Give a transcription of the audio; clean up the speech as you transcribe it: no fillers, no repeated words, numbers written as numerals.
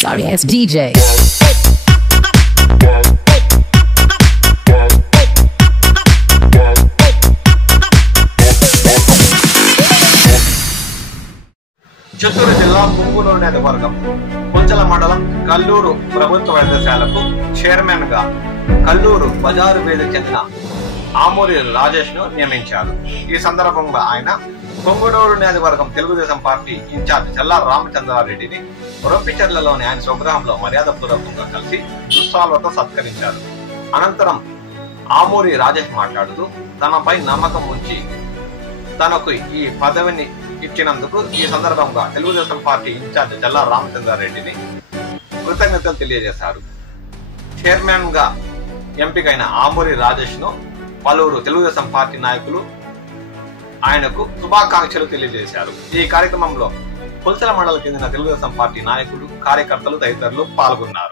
Sorry ass DJ. Chittoor జిల్లా పుంగునూరు నియోజకవర్గం పుంచల మండలం కల్లూరు ప్రభుత్వ వైద్యశాలకు చైర్మన్ గా కల్లూరు బజారు వేదిక చెందిన ఆమూరి రాజేష్ ను నియమించారు. ఈ సందర్భంగా ఆయన పుంగునూరు నియోజకవర్గం తెలుగుదేశం పార్టీ ఇన్ఛార్జ్ చల్లా రామచంద్రారెడ్డిని రొప్పిచెర్లలోని ఆయన స్వగృహంలో మర్యాదపూర్వకంగా కలిసి దుస్తాలతో సత్కరించారు. అనంతరం ఆమూరి రాజేష్ మాట్లాడుతూ తనపై నమ్మకం ఉంచి తనకు ఈ పదవిని ఇచ్చినందుకు ఈ సందర్భంగా తెలుగుదేశం పార్టీ ఇన్ఛార్జ్ చల్లా రామచంద్రారెడ్డిని కృతజ్ఞతలు తెలియజేశారు. చైర్మన్ గా ఎంపికైన ఆమూరి రాజేష్ ను పలువురు తెలుగుదేశం పార్టీ నాయకులు ఆయనకు శుభాకాంక్షలు తెలియజేశారు. ఈ కార్యక్రమంలో పుల్చల మండలం చెందిన తెలుగుదేశం పార్టీ నాయకులు, కార్యకర్తలు తదితరులు పాల్గొన్నారు.